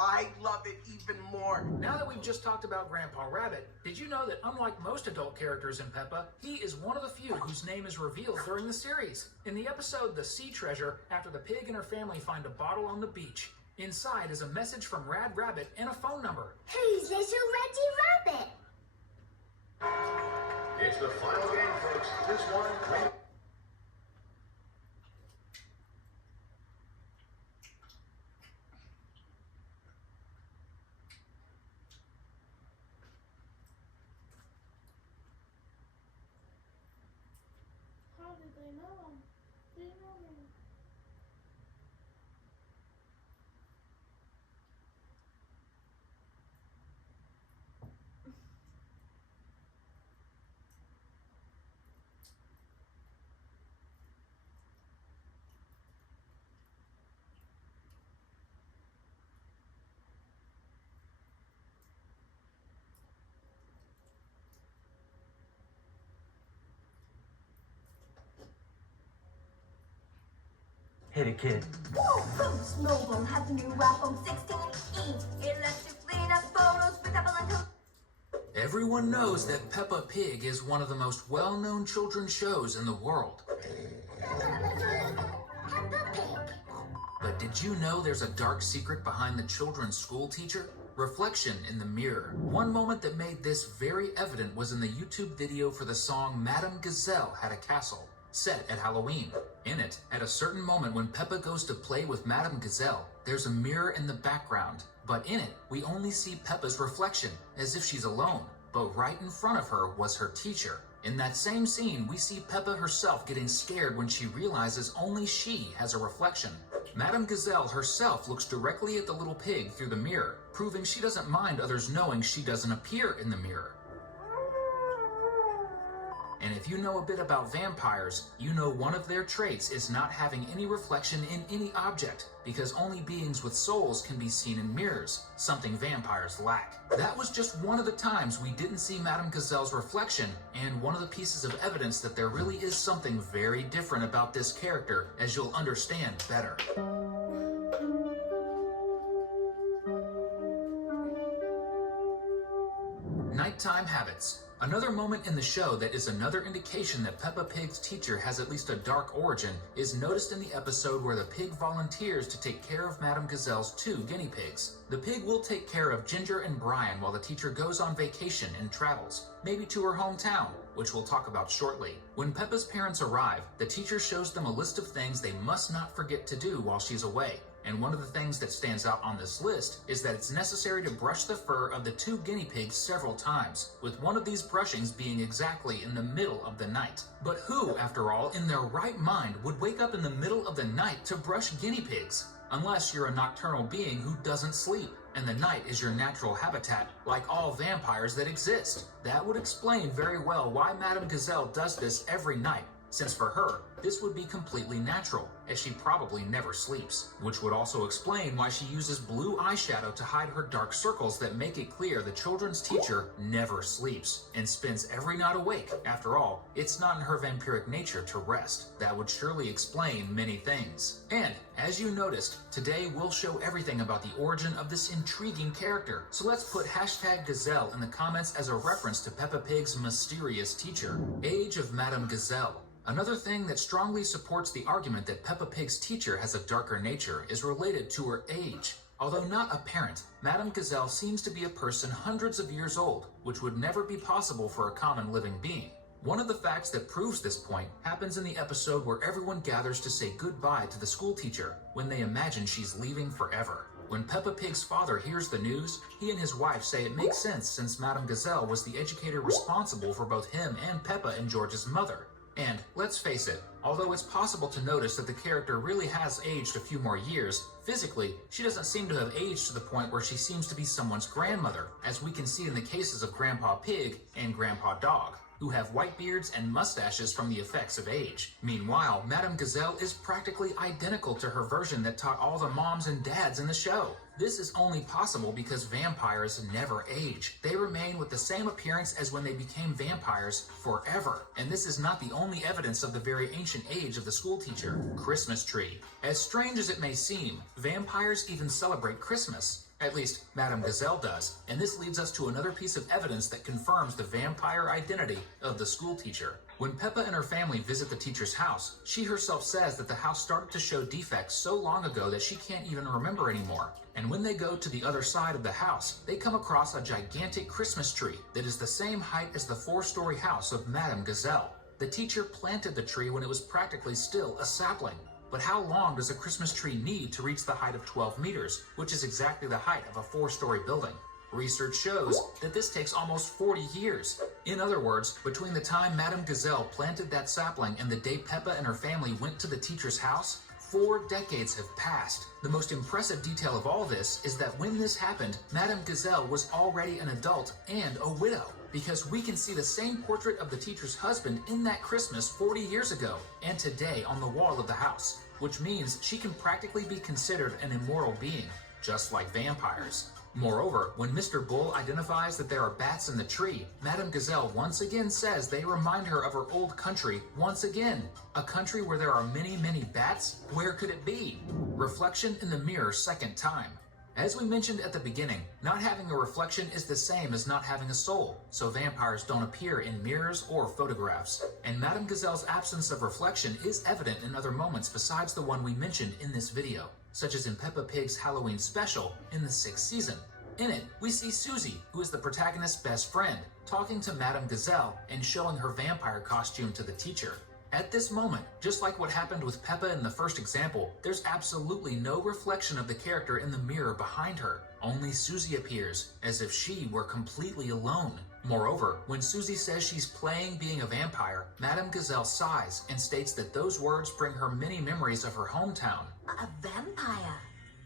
I love it even more. Now that we've just talked about Grandpa Rabbit, did you know that unlike most adult characters in Peppa, he is one of the few whose name is revealed during the series? In the episode The Sea Treasure, after the pig and her family find a bottle on the beach, inside is a message from Rad Rabbit and a phone number. Who's little Reddy Rabbit? It's the final game, folks. This one. How did they know? They know him. Hit it, kid. Whoa, Boost Mobile has the new iPhone 16e. It lets you clean up photos with Apple and Everyone knows that Peppa Pig is one of the most well-known children's shows in the world. But did you know there's a dark secret behind the children's school teacher? Reflection in the mirror. One moment that made this very evident was in the YouTube video for the song Madame Gazelle Had a Castle, set at Halloween. In it, at a certain moment when Peppa goes to play with Madame Gazelle, there's a mirror in the background. But in it, we only see Peppa's reflection, as if she's alone. But right in front of her was her teacher. In that same scene, we see Peppa herself getting scared when she realizes only she has a reflection. Madame Gazelle herself looks directly at the little pig through the mirror, proving she doesn't mind others knowing she doesn't appear in the mirror. And if you know a bit about vampires, you know one of their traits is not having any reflection in any object, because only beings with souls can be seen in mirrors, something vampires lack. That was just one of the times we didn't see Madame Gazelle's reflection, and one of the pieces of evidence that there really is something very different about this character, as you'll understand better. Nighttime habits. Another moment in the show that is another indication that Peppa Pig's teacher has at least a dark origin is noticed in the episode where the pig volunteers to take care of Madame Gazelle's 2 guinea pigs. The pig will take care of Ginger and Brian while the teacher goes on vacation and travels, maybe to her hometown, which we'll talk about shortly. When Peppa's parents arrive, the teacher shows them a list of things they must not forget to do while she's away. And one of the things that stands out on this list is that it's necessary to brush the fur of the 2 guinea pigs several times, with one of these brushings being exactly in the middle of the night. But who, after all, in their right mind would wake up in the middle of the night to brush guinea pigs? Unless you're a nocturnal being who doesn't sleep, and the night is your natural habitat, like all vampires that exist. That would explain very well why Madame Gazelle does this every night, since for her, this would be completely natural, as she probably never sleeps. Which would also explain why she uses blue eyeshadow to hide her dark circles that make it clear the children's teacher never sleeps, and spends every night awake. After all, it's not in her vampiric nature to rest. That would surely explain many things. And, as you noticed, today we'll show everything about the origin of this intriguing character. So let's put #Gazelle in the comments as a reference to Peppa Pig's mysterious teacher. Age of Madame Gazelle. Another thing that strongly supports the argument that Peppa Pig's teacher has a darker nature is related to her age. Although not apparent, Madame Gazelle seems to be a person hundreds of years old, which would never be possible for a common living being. One of the facts that proves this point happens in the episode where everyone gathers to say goodbye to the school teacher when they imagine she's leaving forever. When Peppa Pig's father hears the news, he and his wife say it makes sense since Madame Gazelle was the educator responsible for both him and Peppa and George's mother. And, let's face it, although it's possible to notice that the character really has aged a few more years, physically, she doesn't seem to have aged to the point where she seems to be someone's grandmother, as we can see in the cases of Grandpa Pig and Grandpa Dog, who have white beards and mustaches from the effects of age. Meanwhile, Madame Gazelle is practically identical to her version that taught all the moms and dads in the show. This is only possible because vampires never age. They remain with the same appearance as when they became vampires forever. And this is not the only evidence of the very ancient age of the schoolteacher. Christmas tree. As strange as it may seem, vampires even celebrate Christmas. At least, Madame Gazelle does. And this leads us to another piece of evidence that confirms the vampire identity of the schoolteacher. When Peppa and her family visit the teacher's house, she herself says that the house started to show defects so long ago that she can't even remember anymore. And when they go to the other side of the house, they come across a gigantic Christmas tree that is the same height as the 4-story house of Madame Gazelle. The teacher planted the tree when it was practically still a sapling. But how long does a Christmas tree need to reach the height of 12 meters, which is exactly the height of a 4-story building? Research shows that this takes almost 40 years. In other words, between the time Madame Gazelle planted that sapling and the day Peppa and her family went to the teacher's house, 4 decades have passed. The most impressive detail of all this is that when this happened, Madame Gazelle was already an adult and a widow, because we can see the same portrait of the teacher's husband in that Christmas 40 years ago and today on the wall of the house, which means she can practically be considered an immortal being, just like vampires. Moreover, when Mr. Bull identifies that there are bats in the tree, Madame Gazelle once again says they remind her of her old country once again. A country where there are many, many bats? Where could it be? Reflection in the mirror second time. As we mentioned at the beginning, not having a reflection is the same as not having a soul, so vampires don't appear in mirrors or photographs. And Madame Gazelle's absence of reflection is evident in other moments besides the one we mentioned in this video, such as in Peppa Pig's Halloween special in the 6th season. In it, we see Susie, who is the protagonist's best friend, talking to Madame Gazelle and showing her vampire costume to the teacher. At this moment, just like what happened with Peppa in the first example, there's absolutely no reflection of the character in the mirror behind her. Only Susie appears, as if she were completely alone. Moreover, when Susie says she's playing being a vampire, Madame Gazelle sighs and states that those words bring her many memories of her hometown. A vampire?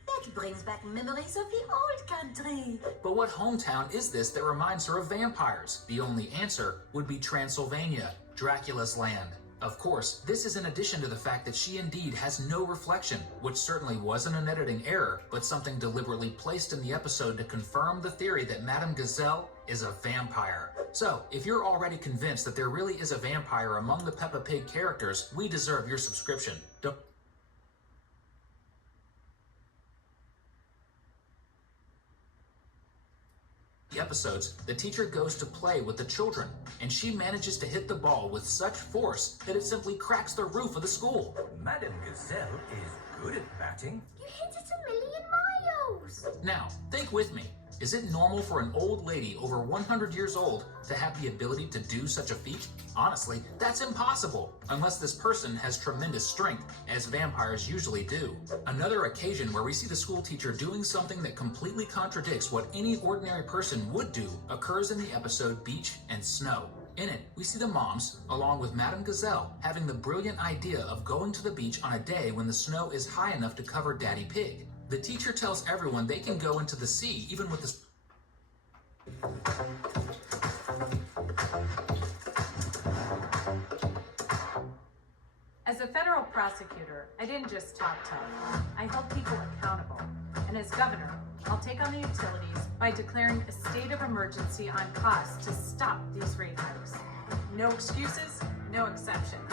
That brings back memories of the old country. But what hometown is this that reminds her of vampires? The only answer would be Transylvania, Dracula's land. Of course, this is in addition to the fact that she indeed has no reflection, which certainly wasn't an editing error, but something deliberately placed in the episode to confirm the theory that Madame Gazelle is a vampire. So, if you're already convinced that there really is a vampire among the Peppa Pig characters, we deserve your subscription. Don't episodes, the teacher goes to play with the children, and she manages to hit the ball with such force that it simply cracks the roof of the school. Madame Gazelle is good at batting. You hit it 1,000,000 miles. Now, think with me. Is it normal for an old lady over 100 years old to have the ability to do such a feat? Honestly, that's impossible, unless this person has tremendous strength, as vampires usually do. Another occasion where we see the school teacher doing something that completely contradicts what any ordinary person would do occurs in the episode Beach and Snow. In it, we see the moms, along with Madame Gazelle, having the brilliant idea of going to the beach on a day when the snow is high enough to cover Daddy Pig. The teacher tells everyone they can go into the sea even with the... As a federal prosecutor, I didn't just talk tough. I held people accountable. And as governor, I'll take on the utilities by declaring a state of emergency on costs to stop these rate hikes. No excuses, no exceptions.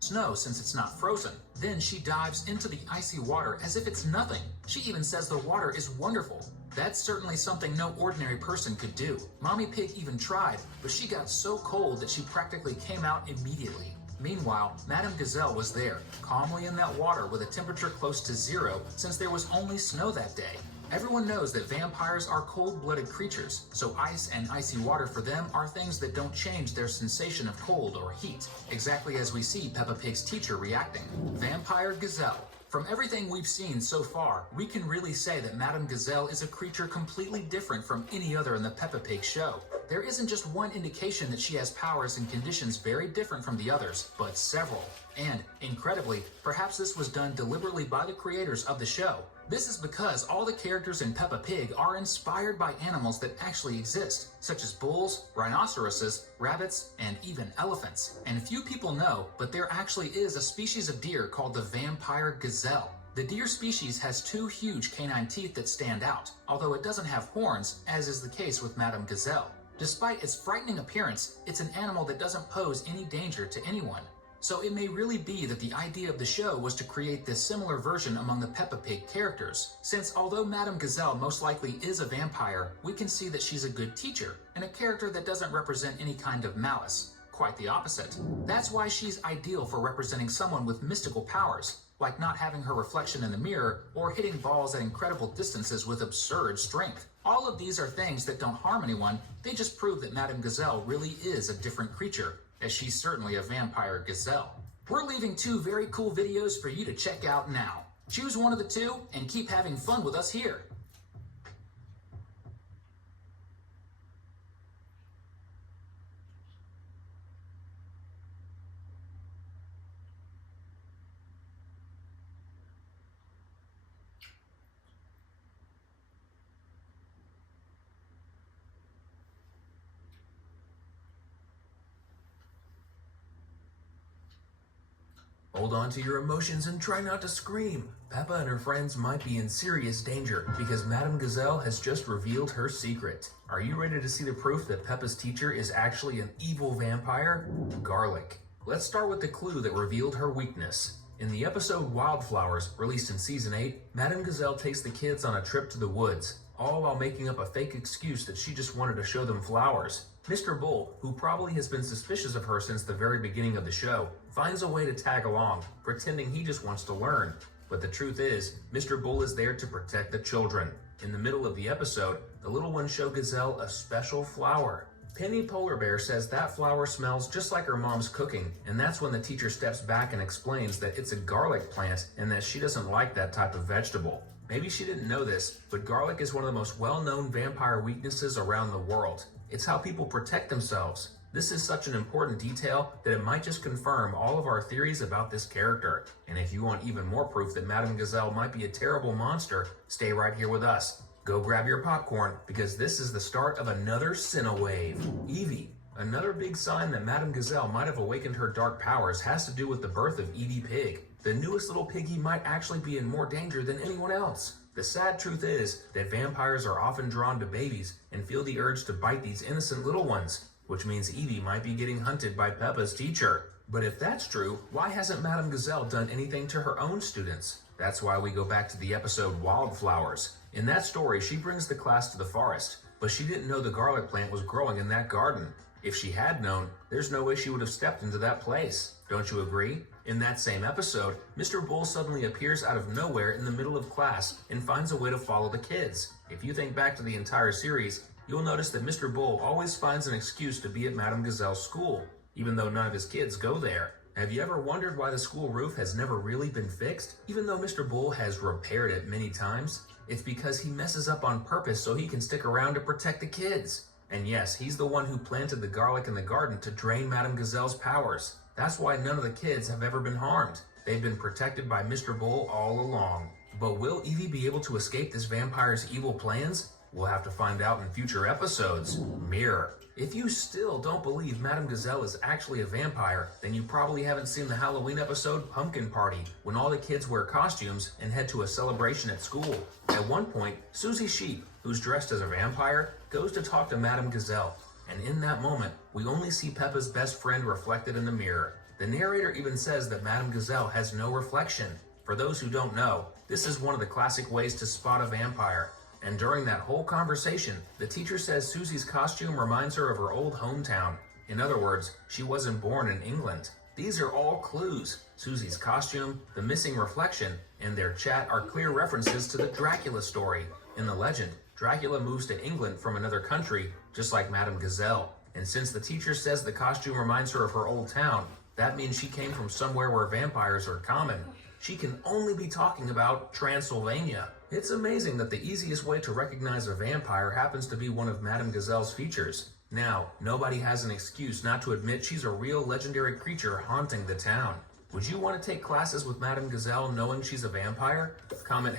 Snow since it's not frozen. Then she dives into the icy water as if it's nothing. She even says the water is wonderful. That's certainly something no ordinary person could do. Mommy Pig even tried, but she got so cold that she practically came out immediately. Meanwhile, Madame Gazelle was there, calmly in that water with a temperature close to 0 since there was only snow that day. Everyone knows that vampires are cold-blooded creatures, so ice and icy water for them are things that don't change their sensation of cold or heat, exactly as we see Peppa Pig's teacher reacting. Vampire Gazelle. From everything we've seen so far, we can really say that Madame Gazelle is a creature completely different from any other in the Peppa Pig show. There isn't just one indication that she has powers and conditions very different from the others, but several. And, incredibly, perhaps this was done deliberately by the creators of the show. This is because all the characters in Peppa Pig are inspired by animals that actually exist, such as bulls, rhinoceroses, rabbits, and even elephants. And few people know, but there actually is a species of deer called the vampire gazelle. The deer species has 2 huge canine teeth that stand out, although it doesn't have horns, as is the case with Madame Gazelle. Despite its frightening appearance, it's an animal that doesn't pose any danger to anyone. So it may really be that the idea of the show was to create this similar version among the Peppa Pig characters, since although Madame Gazelle most likely is a vampire, we can see that she's a good teacher, and a character that doesn't represent any kind of malice. Quite the opposite. That's why she's ideal for representing someone with mystical powers, like not having her reflection in the mirror or hitting balls at incredible distances with absurd strength. All of these are things that don't harm anyone, they just prove that Madame Gazelle really is a different creature, as she's certainly a vampire gazelle. We're leaving 2 very cool videos for you to check out now. Choose one of the 2 and keep having fun with us here. Hold on to your emotions and try not to scream. Peppa and her friends might be in serious danger because Madame Gazelle has just revealed her secret. Are you ready to see the proof that Peppa's teacher is actually an evil vampire? Garlic. Let's start with the clue that revealed her weakness. In the episode Wildflowers, released in Season 8, Madame Gazelle takes the kids on a trip to the woods, all while making up a fake excuse that she just wanted to show them flowers. Mr. Bull, who probably has been suspicious of her since the very beginning of the show, finds a way to tag along, pretending he just wants to learn. But the truth is, Mr. Bull is there to protect the children. In the middle of the episode, the little ones show Gazelle a special flower. Penny Polar Bear says that flower smells just like her mom's cooking, and that's when the teacher steps back and explains that it's a garlic plant and that she doesn't like that type of vegetable. Maybe she didn't know this, but garlic is one of the most well-known vampire weaknesses around the world. It's how people protect themselves. This is such an important detail that it might just confirm all of our theories about this character. And if you want even more proof that Madame Gazelle might be a terrible monster, stay right here with us. Go grab your popcorn, because this is the start of another Cinewave. Evie. Another big sign that Madame Gazelle might have awakened her dark powers has to do with the birth of Evie Pig. The newest little piggy might actually be in more danger than anyone else. The sad truth is that vampires are often drawn to babies and feel the urge to bite these innocent little ones, which means Evie might be getting hunted by Peppa's teacher. But if that's true, why hasn't Madame Gazelle done anything to her own students? That's why we go back to the episode Wildflowers. In that story, she brings the class to the forest, but she didn't know the garlic plant was growing in that garden. If she had known, there's no way she would have stepped into that place. Don't you agree? In that same episode, Mr. Bull suddenly appears out of nowhere in the middle of class and finds a way to follow the kids. If you think back to the entire series, you'll notice that Mr. Bull always finds an excuse to be at Madame Gazelle's school, even though none of his kids go there. Have you ever wondered why the school roof has never really been fixed, even though Mr. Bull has repaired it many times? It's because he messes up on purpose so he can stick around to protect the kids. And yes, he's the one who planted the garlic in the garden to drain Madame Gazelle's powers. That's why none of the kids have ever been harmed. They've been protected by Mr. Bull all along. But will Evie be able to escape this vampire's evil plans? We'll have to find out in future episodes. Mirror. If you still don't believe Madame Gazelle is actually a vampire, then you probably haven't seen the Halloween episode Pumpkin Party, when all the kids wear costumes and head to a celebration at school. At one point, Susie Sheep, who's dressed as a vampire, goes to talk to Madame Gazelle. And in that moment, we only see Peppa's best friend reflected in the mirror. The narrator even says that Madame Gazelle has no reflection. For those who don't know, this is one of the classic ways to spot a vampire. And during that whole conversation, the teacher says Susie's costume reminds her of her old hometown. In other words, she wasn't born in England. These are all clues. Susie's costume, the missing reflection, and their chat are clear references to the Dracula story. In the legend, Dracula moves to England from another country, just like Madame Gazelle. And since the teacher says the costume reminds her of her old town, that means she came from somewhere where vampires are common. She can only be talking about Transylvania. It's amazing that the easiest way to recognize a vampire happens to be one of Madame Gazelle's features. Now, nobody has an excuse not to admit she's a real legendary creature haunting the town. Would you want to take classes with Madame Gazelle knowing she's a vampire? Comment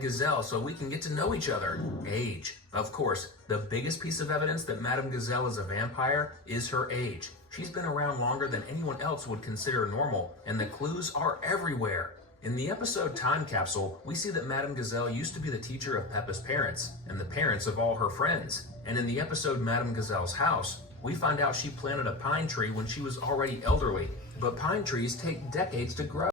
#Gazelle so we can get to know each other. Age. Of course, the biggest piece of evidence that Madame Gazelle is a vampire is her age. She's been around longer than anyone else would consider normal, and the clues are everywhere. In the episode Time Capsule, we see that Madame Gazelle used to be the teacher of Peppa's parents, and the parents of all her friends. And in the episode Madame Gazelle's House, we find out she planted a pine tree when she was already elderly. But pine trees take decades to grow.